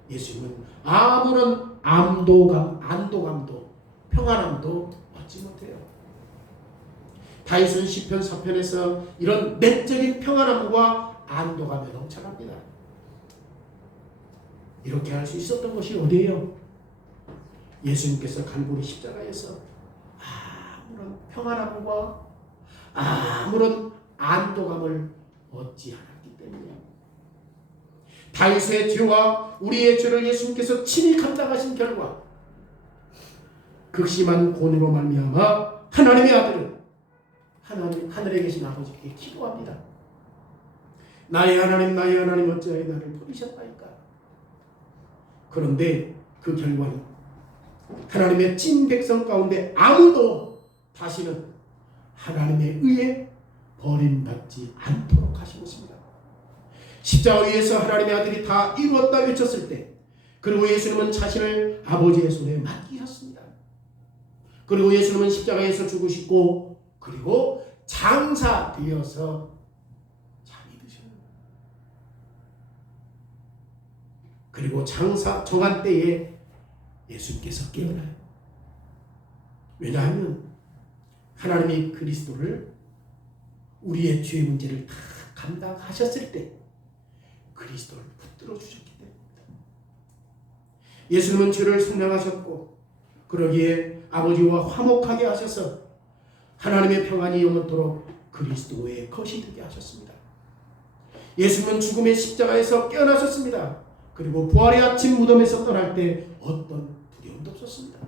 예수님은 아무런 안도감도 평안함도 얻지 못해요. 다윗은 시편 4편에서 이런 내적인 평안함과 안도감에 넘쳐납니다. 이렇게 할 수 있었던 것이 어디예요? 예수님께서 갈보리 십자가에서 아무런 평안함과 아무런 안도감을 얻지 않았기 때문이에요. 다윗의 죄와 우리의 죄를 예수님께서 친히 감당하신 결과 극심한 고뇌로 말미암아 하나님의 아들은 하늘에 계신 아버지께 기도합니다. 나의 하나님 어찌하여 나를 버리셨나이까. 그런데 그 결과는 하나님의 찐 백성 가운데 아무도 다시는 하나님의 의에 버림받지 않도록 하신 것입니다. 십자가 위에서 하나님의 아들이 다 이루었다 외쳤을 때 그리고 예수님은 자신을 아버지의 손에 맡기셨습니다. 그리고 예수님은 십자가에서 죽으시고 그리고 장사되어서 잠이 드셔요. 그리고 장사 정한 때에 예수님께서 깨어나요. 왜냐하면 하나님이 그리스도를 우리의 죄 문제를 다 감당하셨을 때 그리스도를 붙들어 주셨기 때문입니다. 예수님은 죄를 속량하셨고 그러기에 아버지와 화목하게 하셔서 하나님의 평안이 영원토록 그리스도의 것이 되게 하셨습니다. 예수님은 죽음의 십자가에서 깨어나셨습니다. 그리고 부활의 아침 무덤에서 떠날 때 어떤 두려움도 없었습니다.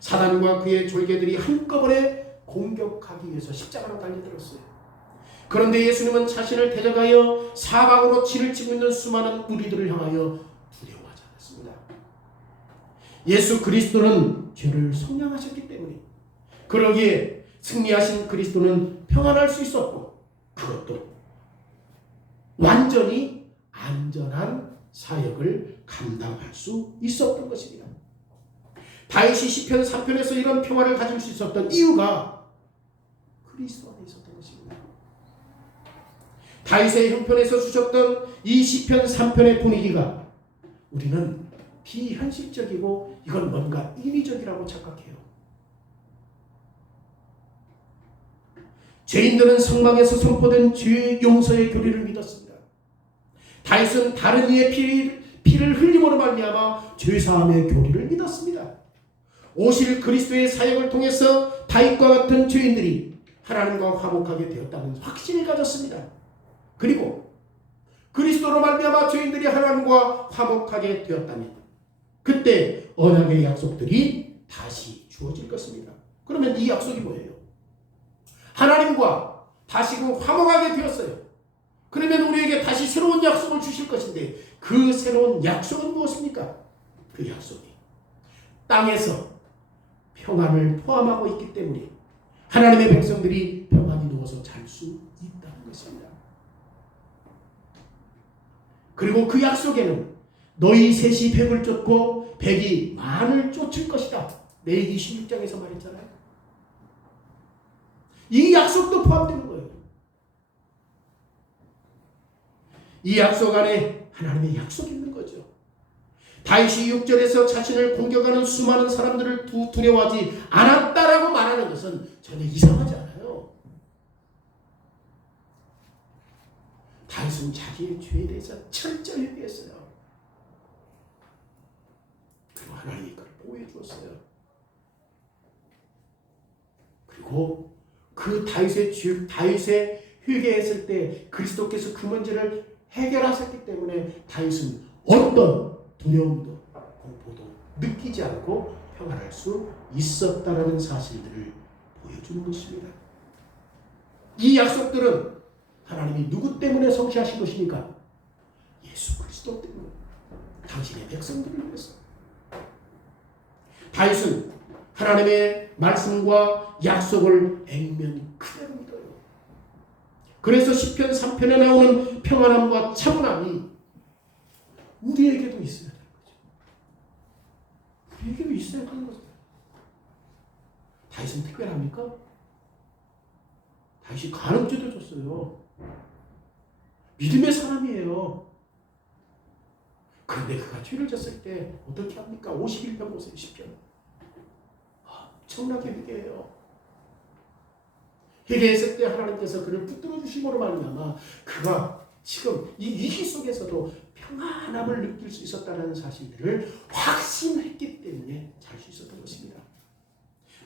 사단과 그의 졸개들이 한꺼번에 공격하기 위해서 십자가로 달려들었어요. 그런데 예수님은 자신을 대적하여 사방으로 진을 치고 있는 수많은 무리들을 향하여 두려워하지 않았습니다. 예수 그리스도는 죄를 속량하셨기 때문에 그러기에 승리하신 그리스도는 평안할 수 있었고 그것도 완전히 안전한 사역을 감당할 수 있었던 것입니다. 다윗이 시편 3편에서 이런 평화를 가질 수 있었던 이유가 그리스도 안에 있었던 것입니다. 다윗의 형편에서 주셨던 이 시편 3편의 분위기가 우리는 비현실적이고 이건 뭔가 인위적이라고 착각해요. 죄인들은 성막에서 선포된 죄 용서의 교리를 믿었습니다. 다윗은 다른 이의 피를 흘림으로 말미암아 죄사함의 교리를 믿었습니다. 오실 그리스도의 사역을 통해서 다윗과 같은 죄인들이 하나님과 화목하게 되었다는 확신을 가졌습니다. 그리고 그리스도로 말미암아 죄인들이 하나님과 화목하게 되었다면 그때 언약의 약속들이 다시 주어질 것입니다. 그러면 이 약속이 뭐예요? 하나님과 다시금 화목하게 되었어요. 그러면 우리에게 다시 새로운 약속을 주실 것인데 그 새로운 약속은 무엇입니까? 그 약속이 땅에서 평안을 포함하고 있기 때문에 하나님의 백성들이 평안히 누워서 잘 수 있다는 것입니다. 그리고 그 약속에는 너희 셋이 백을 쫓고 백이 만을 쫓을 것이다. 레위기 16장에서 말했잖아요. 이 약속도 포함되는 거예요. 이 약속 안에 하나님의 약속이 있는 거죠. 다윗이 6절에서 자신을 공격하는 수많은 사람들을 두려워하지 않았다라고 말하는 것은 전혀 이상하지 않아요. 다윗은 자기의 죄에 대해서 철저히 회개했어요. 그리고 하나님이 그걸 보호해 주었어요. 그리고 그 다윗의 회개했을 때 그리스도께서 그 문제를 해결하셨기 때문에 다윗은 어떤 두려움도 공포도 느끼지 않고 평안할 수 있었다라는 사실들을 보여주는 것입니다. 이 약속들은 하나님이 누구 때문에 성취하신 것입니까? 예수 그리스도 때문에 당신의 백성들을 위해서. 다윗은 하나님의 말씀과 약속을 액면이 그대로 믿어요. 그래서 시편 3편에 나오는 평안함과 차분함이 우리에게도 있어야 되는 거죠. 우리에게도 있어야 하는 거죠. 다윗은 특별합니까? 다윗이 간음죄도 줬어요. 믿음의 사람이에요. 그런데 그가 죄를 졌을 때 어떻게 합니까? 51편 보세요. 10편. 엄청나게 회개해요. 회개했을 때 하나님께서 그를 붙들어 주심으로 말미암아 그가 지금 이 위기 속에서도 평안함을 느낄 수 있었다는 사실들을 확신했기 때문에 잘 수 있었던 것입니다.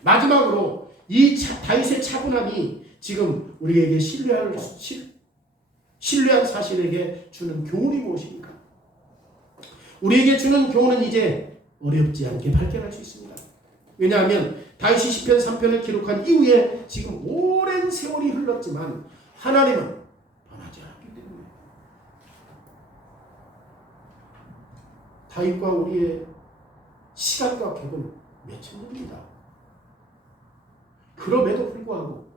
마지막으로 이 다윗의 차분함이 지금 우리에게 신뢰한 사실에게 주는 교훈이 무엇입니까? 우리에게 주는 교훈은 이제 어렵지 않게 발견할 수 있습니다. 왜냐하면 다윗이 시편 3편을 기록한 이후에 지금 오랜 세월이 흘렀지만 하나님은 변하지 않았기 때문에 다윗과 우리의 시간과 격은 몇천 년입니다. 그럼에도 불구하고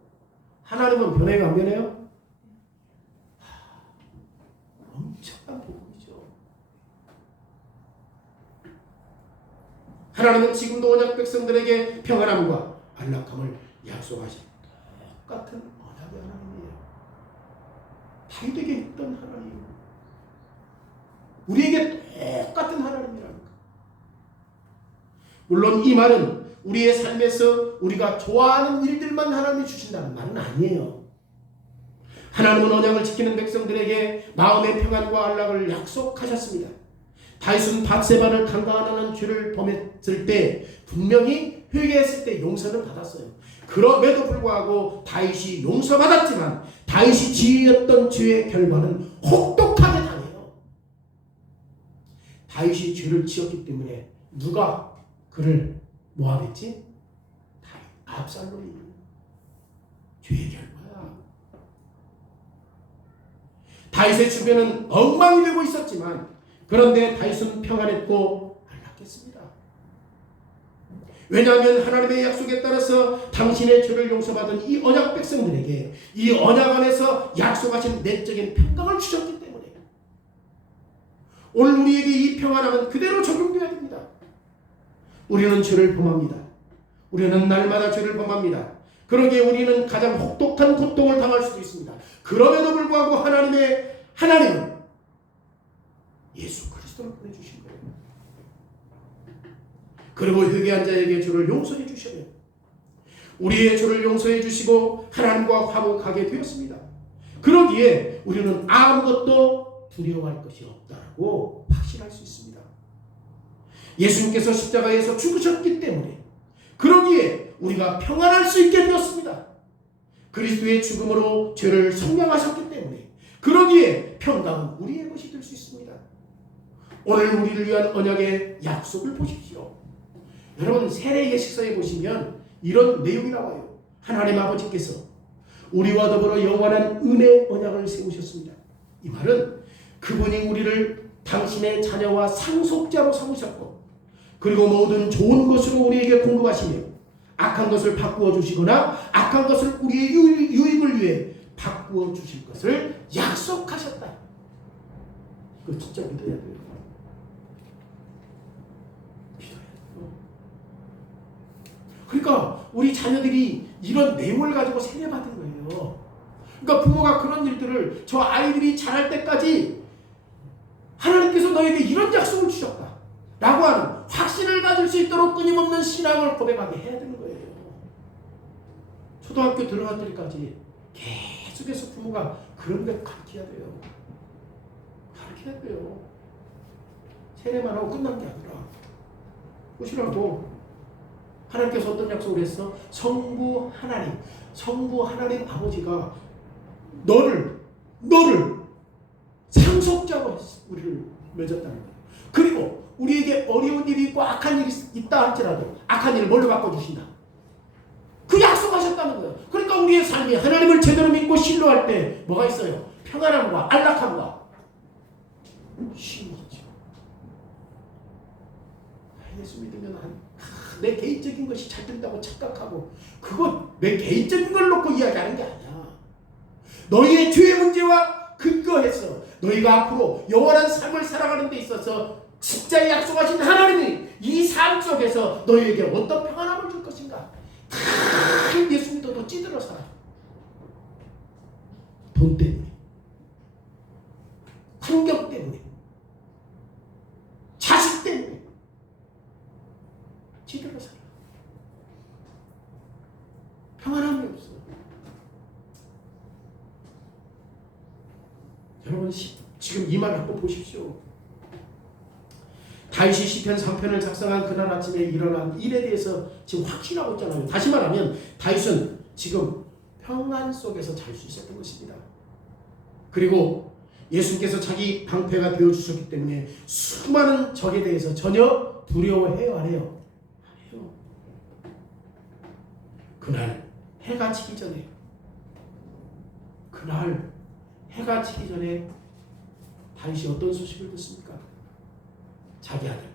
하나님은 변해요, 안 변해요? 엄청난 복음이죠. 하나님은 지금도 언약 백성들에게 평안함과 안락함을 약속하신 똑같은 언약의 하나님이에요. 다윗에게 했던 하나님, 우리에게 똑같은 하나님이랍니다. 물론 이 말은 우리의 삶에서 우리가 좋아하는 일들만 하나님이 주신다는 말은 아니에요. 하나님은 언약을 지키는 백성들에게 마음의 평안과 안락을 약속하셨습니다. 다윗은 밧세바를 강간하는 죄를 범했을 때 분명히 회개했을 때 용서를 받았어요. 그럼에도 불구하고 다윗이 용서받았지만 다윗이 지었던 죄의 결과는 혹독하게 당해요. 다윗이 죄를 지었기 때문에 누가 그를 모함했지? 압살롬이. 죄의 결과야. 다윗의 주변은 엉망이 되고 있었지만 그런데 다윗은 평안했고 안락했습니다. 왜냐하면 하나님의 약속에 따라서 당신의 죄를 용서받은 이 언약 백성들에게 이 언약 안에서 약속하신 내적인 평강을 주셨기 때문에 오늘 우리에게 이 평안함은 그대로 적용되어야 됩니다. 우리는 죄를 범합니다. 우리는 날마다 죄를 범합니다. 그러기에 우리는 가장 혹독한 고통을 당할 수도 있습니다. 그럼에도 불구하고 하나님은 예수 그리스도를 보내주신 거예요. 그리고 회개한 자에게 죄를 용서해 주셔요. 우리의 죄를 용서해 주시고 하나님과 화목하게 되었습니다. 그러기에 우리는 아무것도 두려워할 것이 없다고 확신할 수 있습니다. 예수님께서 십자가에서 죽으셨기 때문에 그러기에 우리가 평안할 수 있게 되었습니다. 그리스도의 죽음으로 죄를 속량하셨기 때문에 그러기에 평강은 우리의 것이 될 수 있습니다. 오늘 우리를 위한 언약의 약속을 보십시오. 여러분 세례 예식서에 보시면 이런 내용이 나와요. 하나님 아버지께서 우리와 더불어 영원한 은혜 언약을 세우셨습니다. 이 말은 그분이 우리를 당신의 자녀와 상속자로 삼으셨고 그리고 모든 좋은 것으로 우리에게 공급하시며 악한 것을 바꾸어 주시거나 악한 것을 우리의 유익을 위해 바꾸어 주실 것을 약속하셨다. 이거 진짜 믿어야 돼요. 믿어야 돼요. 그러니까 우리 자녀들이 이런 내용을 가지고 세례받은 거예요. 그러니까 부모가 그런 일들을 저 아이들이 자랄 때까지 하나님께서 너에게 이런 약속을 주셨다 라고 하는 확신을 가질 수 있도록 끊임없는 신앙을 고백하게 해야 되는 거예요. 초등학교 들어갈 때까지 계속해서 부모가 그런 걸 가르쳐야 돼요. 가르쳐야 돼요. 세례만 하고 끝난 게 아니라 보시라고 하나님께서 어떤 약속을 했어? 성부 하나님 아버지가 너를 상속자로 우리를 맺었다는 거예요. 그리고 우리에게 어려운 일이 있고 악한 일이 있다 할지라도 악한 일을 뭘로 바꿔주신다? 그 약속하셨다는 거예요. 그러니까 우리의 삶이 하나님을 제대로 믿고 신뢰할 때 뭐가 있어요? 평안함과 안락함과 쉼이 있죠. 예수 믿으면 내 개인적인 것이 잘 된다고 착각하고 그거 내 개인적인 걸 놓고 이야기하는 게 아니야. 너희의 죄의 문제와 근거해서 너희가 앞으로 영원한 삶을 살아가는 데 있어서 진짜 약속하신 하나님이 이 삶 속에서 너희에게 어떤 평안함을 줄 것인가? 다 예수 믿어도 찌들어 살아. 돈 때문에, 환경 때문에, 자식 때문에 찌들어 살아. 평안함이 없어. 여러분 지금 이 말 한번 보십시오. 다윗이 시편 3편을 작성한 그날 아침에 일어난 일에 대해서 지금 확신하고 있잖아요. 다시 말하면 다윗은 지금 평안 속에서 잘 수 있었던 것입니다. 그리고 예수님께서 자기 방패가 되어주셨기 때문에 수많은 적에 대해서 전혀 두려워해요? 안 해요? 안 해요. 그날 해가 지기 전에 다윗이 어떤 소식을 듣습니까? 자기 아들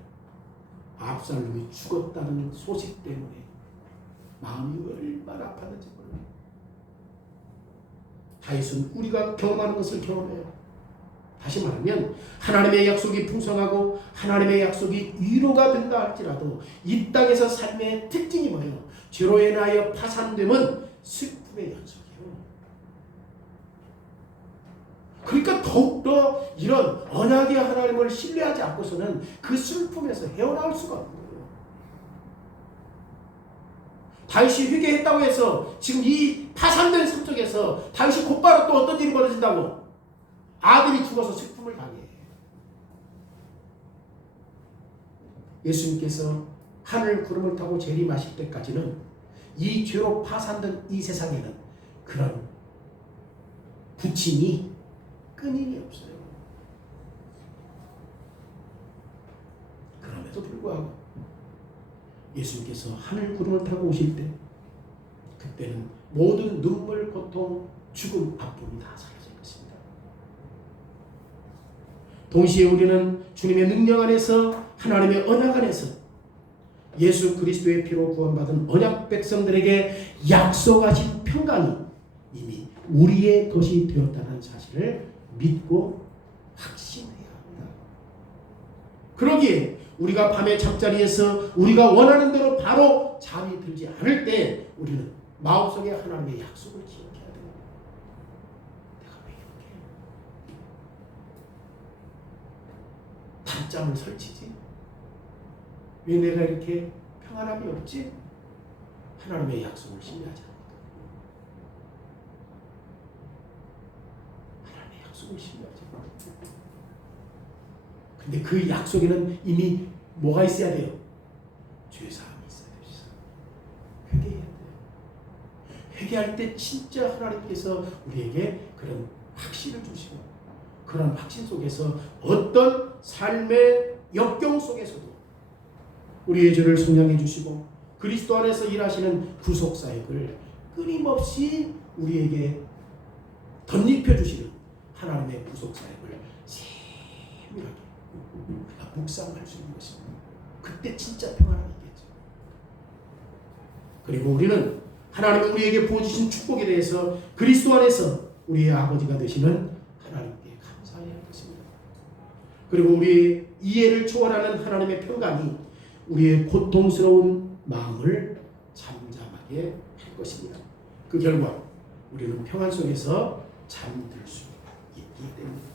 압살롬이 죽었다는 소식 때문에 마음이 얼마나 아팠는지 몰라요. 다윗은 우리가 경험하는 것을 경험해요. 다시 말하면 하나님의 약속이 풍성하고 하나님의 약속이 위로가 된다 할지라도 이 땅에서 삶의 특징이 뭐예요? 죄로 인하여 파산됨은 슬픔의 연속이에요. 그러니까 더욱더 이런 언약의 하나님을 신뢰하지 않고서는 그 슬픔에서 헤어나올 수가 없는 거예요. 다윗이 회개했다고 해서 지금 이 파산된 삶 속에서 다윗이 곧바로 또 어떤 일이 벌어진다고? 아들이 죽어서 슬픔을 당해. 예수님께서 하늘 구름을 타고 재림하실 때까지는 이 죄로 파산된 이 세상에는 그런 부침이 끊임이 없어요. 그럼에도 불구하고 예수님께서 하늘 구름을 타고 오실 때 그때는 모든 눈물, 고통, 죽음, 아픔이 다 사라질 것입니다. 동시에 우리는 주님의 능력 안에서 하나님의 언약 안에서 예수 그리스도의 피로 구원받은 언약 백성들에게 약속하신 평강이 이미 우리의 것이 되었다는 사실을 믿고 확신해야 합니다. 그러기에 우리가 밤의 잠자리에서 우리가 원하는 대로 바로 잠이 들지 않을 때 우리는 마음속에 하나님의 약속을 기억해야 됩니다. 내가 왜 이렇게 단잠을 설치지? 왜 내가 이렇게 평안함이 없지? 하나님의 약속을 신뢰하지 않을까? 하나님의 약속을 신뢰하지 않을까? 근데 그 약속에는 이미 뭐가 있어야 돼요? 죄사함이 있어야 됩니다. 회개해야 돼요. 회개할 때 진짜 하나님께서 우리에게 그런 확신을 주시고 그런 확신 속에서 어떤 삶의 역경 속에서도 우리의 죄를 속량해 주시고 그리스도 안에서 일하시는 구속 사역을 끊임없이 우리에게 덧입혀 주시는 하나님의 구속 사역을 세밀하게 우리가 묵상할 수 있는 것입니다. 그때 진짜 평안하겠죠. 그리고 우리는 하나님이 우리에게 부어주신 축복에 대해서 그리스도 안에서 우리의 아버지가 되시는 하나님께 감사해야 할 것입니다. 그리고 우리의 이해를 초월하는 하나님의 평강이 우리의 고통스러운 마음을 잠잠하게 할 것입니다. 그 결과 우리는 평안 속에서 잠들 수 있기 때문입니다.